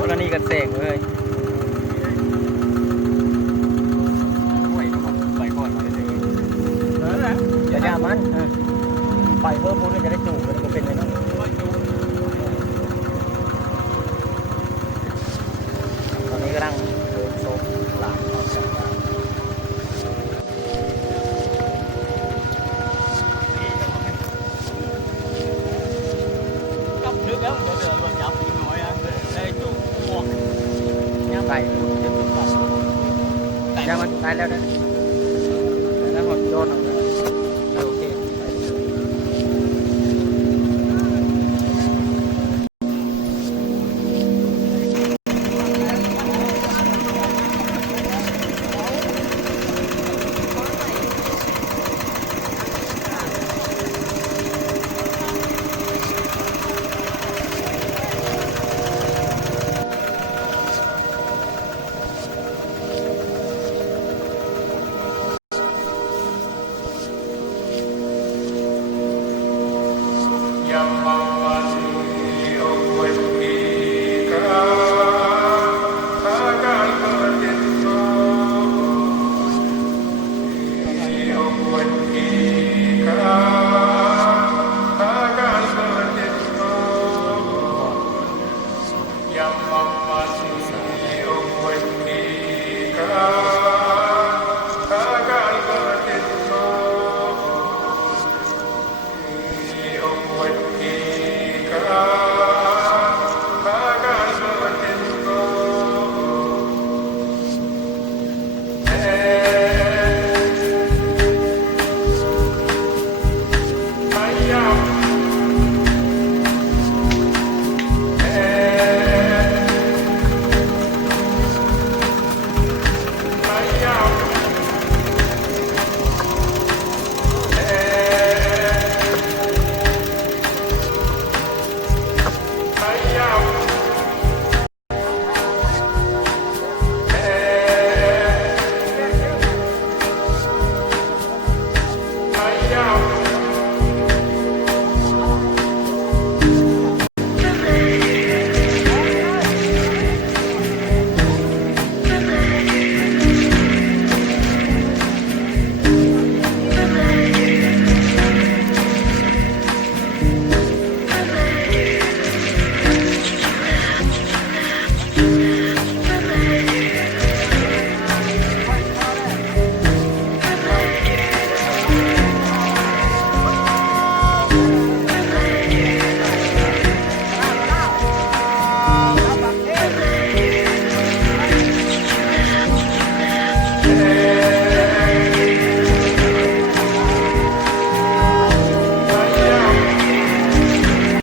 ธรณีกันแสงเลยไปก่อนมาเลยอย่าด่ามันไปเพิ่มพูดจะได้จูบมันเป็นเลยเนาะตอนนี้กำลังเดินโซฟหลานออกจากบ้านกับนึกแล้วเดี๋ยวรถยับอีกน้อยนะได้จูบหมวกย่างไปพูดจะจูบกันย่างมันตายแล้วนะแล้วหมดโดน